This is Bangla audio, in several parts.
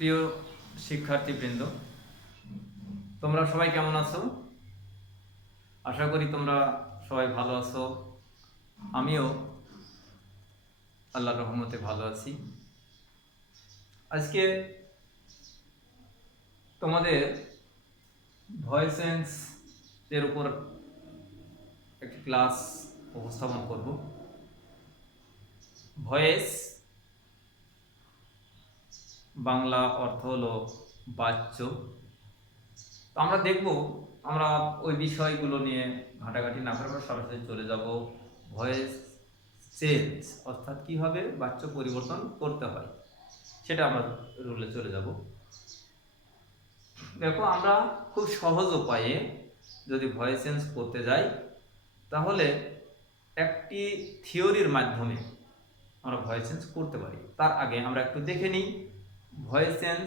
প্রিয় শিক্ষার্থীবৃন্দ, তোমরা সবাই কেমন আছো? আশা করি তোমরা সবাই ভালো আছো। আমিও আল্লাহর রহমতে ভালো আছি। আজকে তোমাদের ভয়েসেন্স এর উপর একটি ক্লাস উপস্থাপন করব। ভয়েস বাংলা অর্থ হলো বাচ্য। তো আমরা দেখব, আমরা ওই বিষয়গুলো নিয়ে ঘাটাঘাটি না করে সরাসরি চলে যাব ভয়েস চেঞ্জ, অর্থাৎ কীভাবে বাচ্য পরিবর্তন করতে হয় সেটা আমরা রুলে চলে যাব। দেখো, আমরা খুব সহজ উপায়ে যদি ভয়েস চেঞ্জ করতে যাই তাহলে একটি থিওরির মাধ্যমে আমরা ভয়েস চেঞ্জ করতে পারি। তার আগে আমরা একটু দেখে নিই ভয়েস চেঞ্জ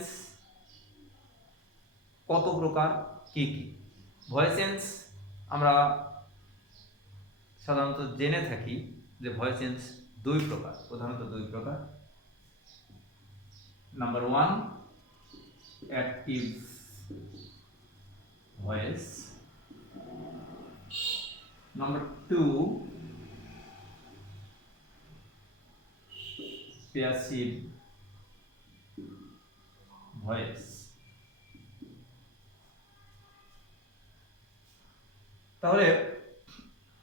কত প্রকার, কি কি। ভয়েস চেঞ্জ আমরা সাধারণত জেনে থাকি যে ভয়েস চেঞ্জ দুই প্রকার, প্রধানত দুই প্রকার। Number one, active voice. Number two, passive voice. তাহলে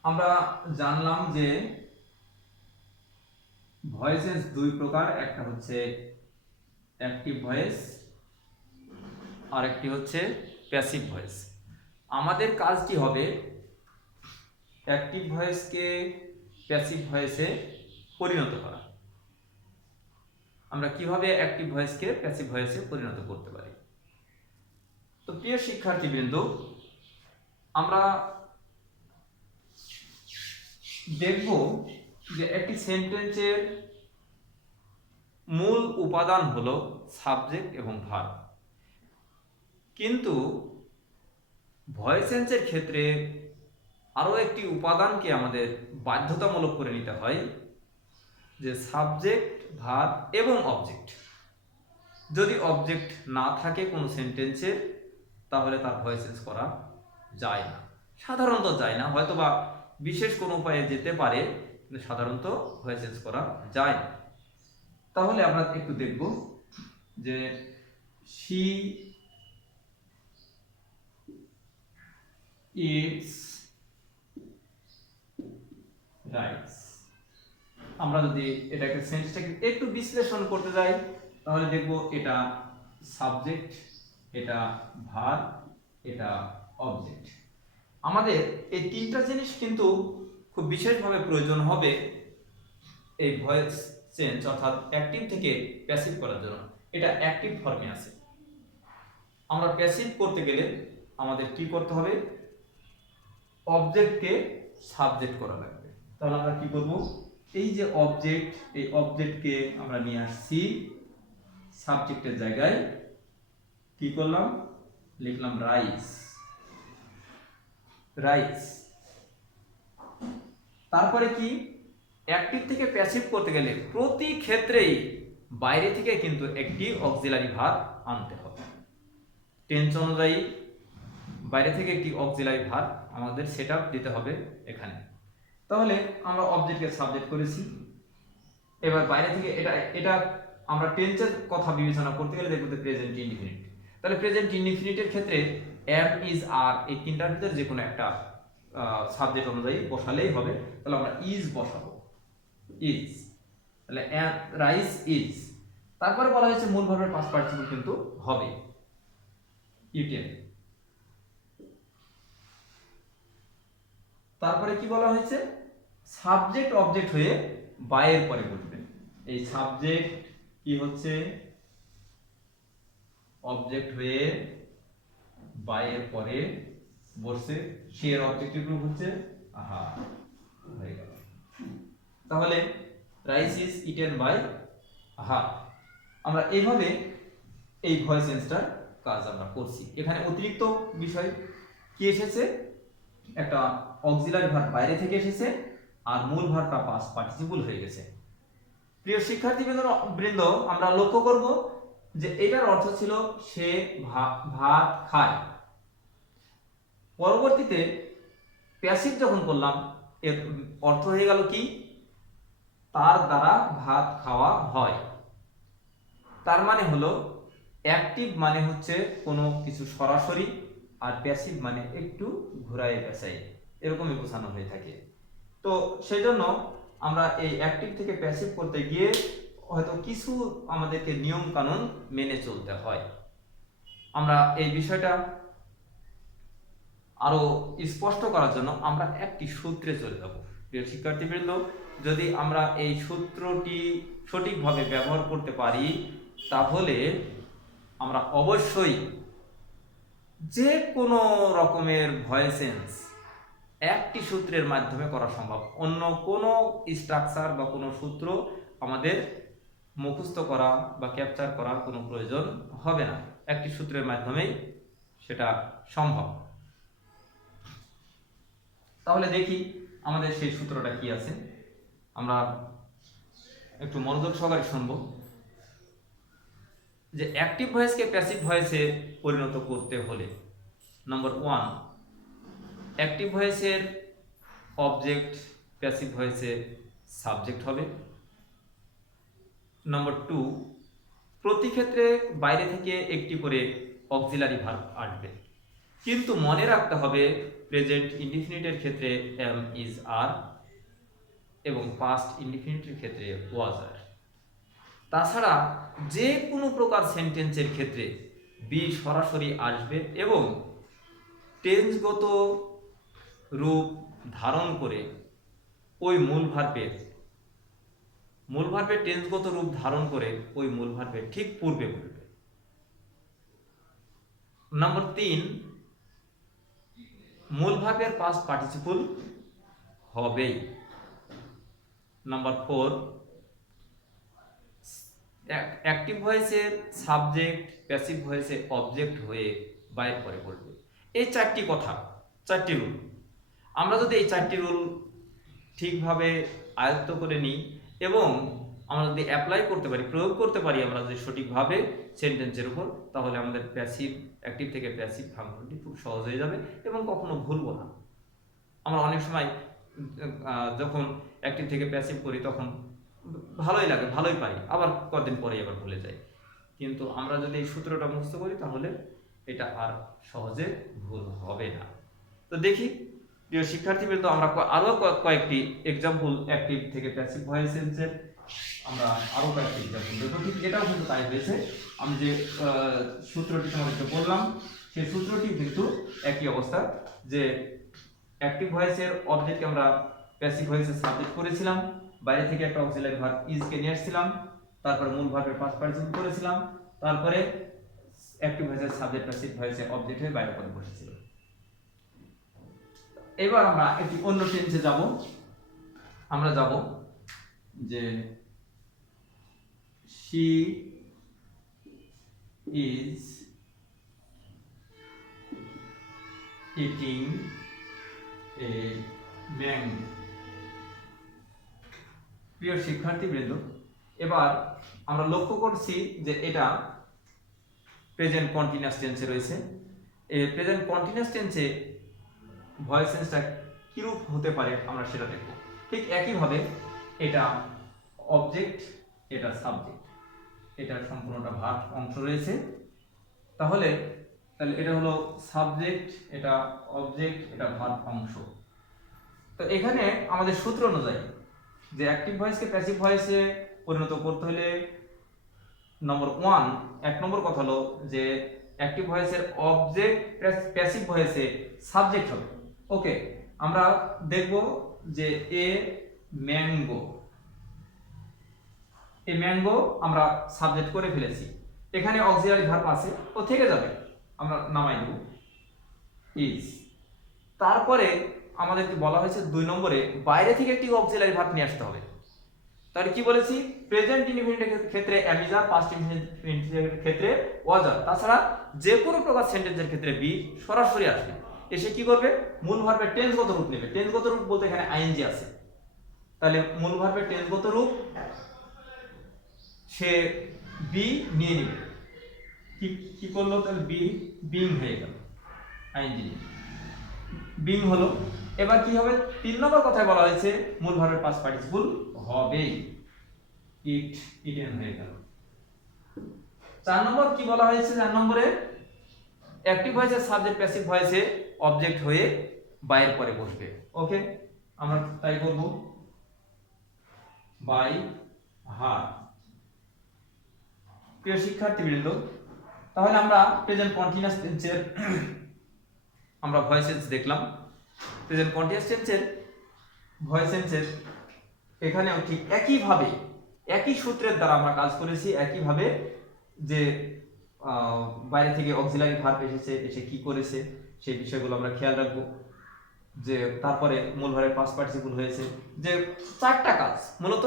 আমরা জানলাম যে ভয়েসেস দুই প্রকার, একটা হচ্ছে অ্যাক্টিভ ভয়েস আর একটি হচ্ছে প্যাসিভ ভয়েস। আমাদের কাজটি হবে অ্যাক্টিভ ভয়েসকে প্যাসিভ ভয়েসে পরিণত করা। আমরা কিভাবে অ্যাক্টিভ ভয়েসকে প্যাসিভ ভয়েসে পরিণত করতে পারি। তো প্রিয় শিক্ষার্থীবৃন্দ, আমরা দেখব যে একটি সেন্টেন্সের মূল উপাদান হলো সাবজেক্ট এবং ভার্ব, কিন্তু ভয়েস চেঞ্জের ক্ষেত্রে আরও একটি উপাদানকে আমাদের বাধ্যতামূলক করে নিতে হয়, যে সাবজেক্ট, ভার্ব এবং অবজেক্ট। যদি অবজেক্ট না থাকে কোনো সেন্টেন্সের তাহলে তার ভয়েস চেঞ্জ করা যায় না, সাধারণত যায় না। হয়তোবা বিশেষ কোনো উপায়ে যেতে পারে, কিন্তু সাধারণত ভয়েস চেঞ্জ করা যায় না। তাহলে আমরা একটু দেখব যে she eats rice। আমরা যদি এটাকে সেন্টেন্সটাকে একটু বিশ্লেষণ করতে যাই তাহলে দেখব এটা সাবজেক্ট, এটা ভার্ব, এটা অবজেক্ট। আমাদের এই তিনটা জিনিস কিন্তু খুব বিশেষভাবে প্রয়োজন হবে এই ভয়েস চেঞ্জ অর্থাৎ অ্যাক্টিভ থেকে প্যাসিভ করার জন্য। এটা অ্যাক্টিভ ফর্মে আছে। আমরা প্যাসিভ করতে গেলে আমাদের কি করতে হবে? অবজেক্টকে সাবজেক্ট করা লাগবে। তাহলে আমরা কি করব? এই যে অবজেক্ট, এই অবজেক্টকে আমরা নিয়ে আসছি সাবজেক্টের জায়গায়, কি করলাম? লিখলাম রাইস, রাইস। তারপরে কি, অ্যাক্টিভ থেকে প্যাসিভ করতে গেলে প্রতি ক্ষেত্রেই বাইরে থেকে কিন্তু একটি অক্সিলারি ভার্ব আনতে হবে। টেন্স অনুযায়ী বাইরে থেকে একটি অক্সিলারি ভার্ব আমাদের সেটআপ দিতে হবে এখানে। তাহলে আমরা অবজেক্টকে সাবজেক্ট করেছি, এবার বাইরে থেকে এটা আমরা টেন্সের কথা বিবেচনা করতে গেলে দেখব প্রেজেন্ট ইনডিফিনিট। তাহলে প্রেজেন্ট ইনডিফিনিটের ক্ষেত্রে এম, ইজ, আর এই তিনটার ভিতরে যে কোনো একটা সাবজেক্ট অনুযায়ী বসালেই হবে। তাহলে আমরা ইজ বসাবো, ইজ। তাহলে রাইস ইজ। তারপরে বলা হয়েছে মূল ভার্বের পাস্ট পার্টিসিপল কিন্তু হবে, ইটেন। তারপরে কি বলা হয়েছে? সাবজেক্ট অবজেক্ট হয়ে বাইয়ের পরে বসবে। এই সাবজেক্ট কি হচ্ছে? অবজেক্ট হয়ে বাইয়ের পরে বসছে। সে এর অবজেক্টিভ গ্রুপ হচ্ছে আহা, হয়ে গেল। তাহলে রাইস ইজ ইটেন বাই আহা। আমরা এইভাবে এই ভয়েস চেঞ্জটার কাজ আমরা করছি। এখানে অতিরিক্ত বিষয় কি এসেছে? একটা অক্সিলারি ভার্ব বাইরে থেকে এসেছে আর মূল ভার্বটা পাস্ট পার্টিসিপল হয়ে গেছে। প্রিয় শিক্ষার্থীবৃন্দ, আমরা লক্ষ্য করব যে এটার অর্থ ছিল সে ভাত খায়। পরবর্তীতে প্যাসিভ যখন করলাম এর অর্থ হয়ে গেল কি, তার দ্বারা ভাত খাওয়া হয়। তার মানে হলো অ্যাক্টিভ মানে হচ্ছে কোনো কিছু সরাসরি, আর প্যাসিভ মানে একটু ঘুরায় পেঁচায়, এরকমই বোঝানো হয়ে থাকে। তো সেই জন্য আমরা এই অ্যাক্টিভ থেকে প্যাসিভ করতে গিয়ে হয়তো কিছু আমাদেরকে নিয়ম কানুন মেনে চলতে হয়। আমরা এই বিষয়টা আরো স্পষ্ট করার জন্য আমরা একটি সূত্রে চলে যাব। প্রিয় শিক্ষার্থীবৃন্দ, যদি আমরা এই সূত্রটি সঠিকভাবে ব্যবহার করতে পারি তাহলে আমরা অবশ্যই যে কোনো রকমের ভয়েসেন্স একটি সূত্রের মাধ্যমে করা সম্ভব। অন্য কোনো স্ট্রাকচার বা কোনো সূত্র আমাদের মুখস্থ করা বা ক্যাপচার করার কোনো প্রয়োজন হবে না, একটি সূত্রের মাধ্যমেই সেটা সম্ভব। তাহলে দেখি আমাদের সেই সূত্রটা কি আছে, আমরা একটু মনোযোগ সহকারে শুনবো। যে অ্যাক্টিভ ভয়েসকে প্যাসিভ ভয়েসে পরিণত করতে হলে নাম্বার 1, অ্যাক্টিভ ভয়েসের অবজেক্ট প্যাসিভ ভয়েসে সাবজেক্ট হবে। নাম্বার 2, প্রতি ক্ষেত্রে বাইরে থেকে একটি করে অক্সিলারি ভার্ব আসবে, কিন্তু মনে রাখতে হবে প্রেজেন্ট ইনডিফিনিটের ক্ষেত্রে এম ইজ আর এবং পাস্ট ইনডিফিনিটের ক্ষেত্রে ওয়াজ আর। তাছাড়া যে কোনো প্রকার সেন্টেন্সের ক্ষেত্রে বি সরাসরি আসবে এবং টেন্সগত রূপ ধারণ করে ওই মূল ভার্বের টেন্সগত রূপ ধারণ করে ওই মূল ভার্বের ঠিক পূর্বে বলবে। নাম্বার 3, মূল ভার্বের পাস্ট পার্টিসিপল হবেই। নাম্বার 4, অ্যাক্টিভ ভয়েসের সাবজেক্ট প্যাসিভ ভয়েসে অবজেক্ট হয়ে বাইর করে বলবে। এই চারটি রুল, আমরা যদি এই চারটি রুল ঠিকভাবে আয়ত্ত করে নিই এবং আমরা যদি অ্যাপ্লাই করতে পারি, প্রয়োগ করতে পারি আমরা যদি সঠিকভাবে সেন্টেন্সের উপর, তাহলে আমাদের অ্যাক্টিভ থেকে প্যাসিভ ফাংশনটি খুব সহজ হয়ে যাবে এবং কখনো ভুলবো না। আমরা অনেক সময় যখন অ্যাক্টিভ থেকে প্যাসিভ করি তখন ভালোই লাগে, ভালোই পাই, আবার কদিন পরেই আবার ভুলে যাই। কিন্তু আমরা যদি এই সূত্রটা মুখস্থ করি তাহলে এটা আর সহজে ভুল হবে না। তো দেখি প্রিয় শিক্ষার্থীবৃন্দ, আমরা আরো কয়েকটি এক্সাম্পল অ্যাক্টিভ থেকে প্যাসিভ ভয়েসের আমরা আরো কয়েকটি এক্সাম্পল দেখব। ঠিক এটাও কিন্তু তাই হয়েছে, আমি যে সূত্রটি তোমাদেরকে বললাম সেই সূত্রটি কিন্তু একই অবস্থা, যে অ্যাক্টিভ ভয়েসের অবজেক্টকে আমরা প্যাসিভ ভয়েসের সাবজেক্ট করেছিলাম, বাইরে থেকে একটা অক্সিলারি ভার্ব ইজ কে নিয়ে আসছিলাম, তারপরে মূল ভার্বের পাস্ট পার্টিসিপল করেছিলাম, তারপরে অ্যাক্টিভ ভয়েসের সাবজেক্ট প্যাসিভ ভয়েসের অবজেক্ট হয়ে বাইরে পদে বসেছিল। এবার আমরা একটি অন্য টেন্সে যাব। আমরা যাব যে she is eating a mango। প্রিয় শিক্ষার্থীবৃন্দ, এবার আমরা লক্ষ্য করছি যে এটা প্রেজেন্ট কন্টিনিউয়াস টেন্সে রয়েছে। এই প্রেজেন্ট কন্টিনিউয়াস টেন্সে ভয়েস সেন্সটা কিরূপ হতে পারে আমরা সেটা দেখব। ঠিক একইভাবে এটা অবজেক্ট, এটা সাবজেক্ট, এটা সম্পূর্ণটা ভার্ব অংশ রয়েছে। তাহলে এটা হলো সাবজেক্ট, এটা অবজেক্ট, এটা ভার্ব অংশ। তো এখানে আমাদের সূত্র অনুযায়ী যে অ্যাক্টিভ ভয়েসকে প্যাসিভ ভয়েসে পরিণত করতে হলে নম্বর 1, এক নম্বর কথা হলো যে অ্যাক্টিভ ভয়েসের অবজেক্ট প্যাসিভ ভয়েসে সাবজেক্ট হবে। ওকে, আমরা দেখব যে এ ম্যাঙ্গো, এই ম্যাঙ্গো আমরা সাবজেক্ট করে ফেলেছি, এখানে অক্সিলারি ভার্ব আছে, ও থেকে যাবে, আমরা নামাই দেব ইজ। তারপরে আমাদেরকে বলা হয়েছে 2 নম্বরে বাইরে থেকে একটি অক্সিলারি ভার্ব নিয়ে আসতে হবে। তাহলে কি বলেছি, প্রেজেন্ট ইনডিফিনিটের ক্ষেত্রে এম ইজ আর, পাস্ট ইনডিফিনিটের ক্ষেত্রে ওয়াজ আর। তাছাড়া যে কোনো প্রকার সেন্টেন্সের ক্ষেত্রে বি সরাসরি আসবে, এসে কি করবে, মূল ভার্বের টেন্সগত রূপ নেবে। টেন্সগত রূপ বলতে এখানে আইএনজি আছে, তাহলে মূল ভার্বের টেন্সগত রূপ সে বি নিয়ে নেবে। কি কি করলো, তাহলে বিং হয়ে গেল, আইএনজি বিং হলো। এবার কি হবে, 3 নম্বর কথায় বলা হয়েছে মূল ভার্বের পাস্ট পার্টিসিপল হবে, ইট ইটেন হয়ে গেল। 4 নম্বর কি বলা হয়েছে, 4 নম্বরে অ্যাক্টিভ ভয়েসে সাবজেক্ট, প্যাসিভ ভয়েসে অবজেক্ট হয়ে বাইয়ের পরে বসবে। ওকে, আমরা তাই করব, বাই হার। প্রিয় শিক্ষার্থীবৃন্দ, তাহলে আমরা প্রেজেন্ট কন্টিনিউয়াস টেন্সের আমরা ভয়েসেস দেখলাম। প্রেজেন্ট কন্টিনিউয়াস টেন্সের ভয়েসেন্সের এখানেও ঠিক একইভাবে একই সূত্রের দ্বারা আমরা কাজ করেছি, একইভাবে যে বাইরে থেকে অক্সিলারি ভার্ব এসেছে, এসে কি করেছে সেই বিষয়গুলো আমরা খেয়াল রাখবো। যে তারপরে মূল ভার্বের পাস্ট পার্টিসিপল হয়েছে, যে 4টা কাজ মূলত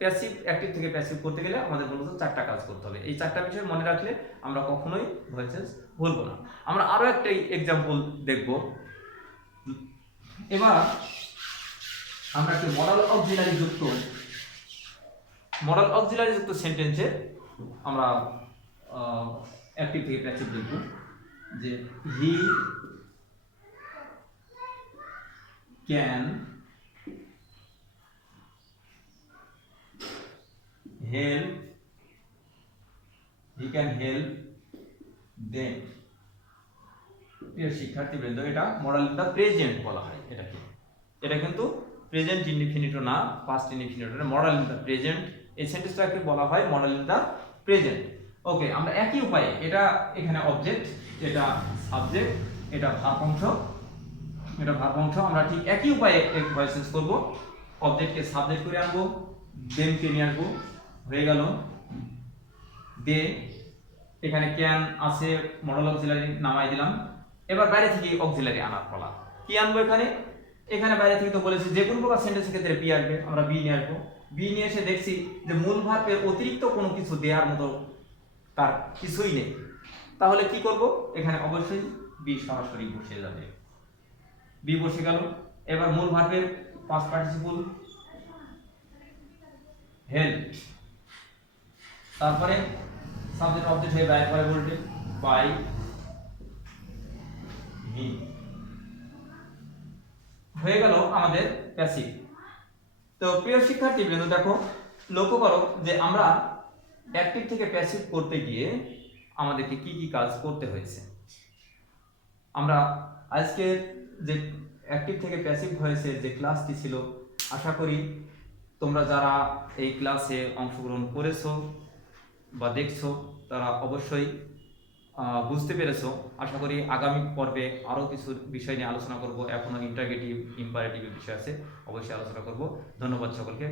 প্যাসিভ অ্যাক্টিভ থেকে প্যাসিভ করতে গেলে আমাদের মূলত 4টা কাজ করতে হবে। এই 4টা বিষয় মনে রাখলে আমরা কখনোই ভয়েসেস ভুলবো না। আমরা আরো একটা এক্সাম্পল দেখব। এবার আমরা একটি মডাল অক্সিলারি যুক্ত সেন্টেন্সে আমরা অ্যাক্টিভ থেকে প্যাসিভ দেখব। যে হি ক্যান হেল্প দেম। প্রিয় শিক্ষার্থীবৃন্দ, এটা মডাল ইন দা প্রেজেন্ট বলা হয় এটাকে। এটা কিন্তু প্রেজেন্ট ইনডিফিনিটও না, পাস্ট ইনডিফিনিটও না, মডাল ইন দা প্রেজেন্ট। এই সেন্টেন্সটাকে বলা হয় মডাল ইন দা প্রেজেন্ট। ওকে, আমরা একই উপায়ে, এটা এখানে অবজেক্ট, এটা সাবজেক্ট, এটা ভার্ব অংশ, আমরা ঠিক একই উপায়ে এক ভয়েসেস করব। অবজেক্টকে সাবজেক্ট করে আনবো, দেমকে নিয়ে আসবো, হয়ে গেল দে। এখানে ক্যান আছে, মডাল অক্সিলারি নামাই দিলাম। এবার বাইরে থেকে অক্সিলারি আনার পালা। কি আনবো এখানে বাইরে থেকে তো বলেছি যে কোনো প্রকার সেন্টেন্সের ক্ষেত্রে বি আসবে, আমরা বি নিয়ে আসবো। বি নিয়ে এসে দেখছি যে মূল ভার্বের অতিরিক্ত কোনো কিছু দেওয়ার মতো তার কিছুই নেই, তাহলে কি করব, এখানে অবশ্যই বি সরাসরি বসে যাবে, বি বসে গেল। এবার মূল ভার্বের পাস্ট পার্টিসিপল হেল্প, তারপরে সাবজেক্ট অবজেক্ট হয়ে বাইরে পরে বলবে বাই হি, হয়ে গেল আমাদের প্যাসিভ। তো প্রিয় শিক্ষার্থীবৃন্দ, দেখো লক্ষ্য করো যে আমরা অ্যাক্টিভ থেকে প্যাসিভ করতে গিয়ে আমাদেরকে কি কি কাজ করতে হয়েছে। আমরা আজকে যে অ্যাক্টিভ থেকে প্যাসিভ ভয়েসের যে ক্লাসটি ছিল, আশা করি তোমরা যারা এই ক্লাসে অংশগ্রহণ করেছো বা দেখছো তারা অবশ্যই বুঝতে পেরেছো। আশা করি আগামী পর্বে আরও কিছু বিষয় নিয়ে আলোচনা করব। এখনো ইন্টারগেটিভ ইম্পারেটিভ বিষয় আছে, অবশ্যই আলোচনা করব। ধন্যবাদ সকলকে।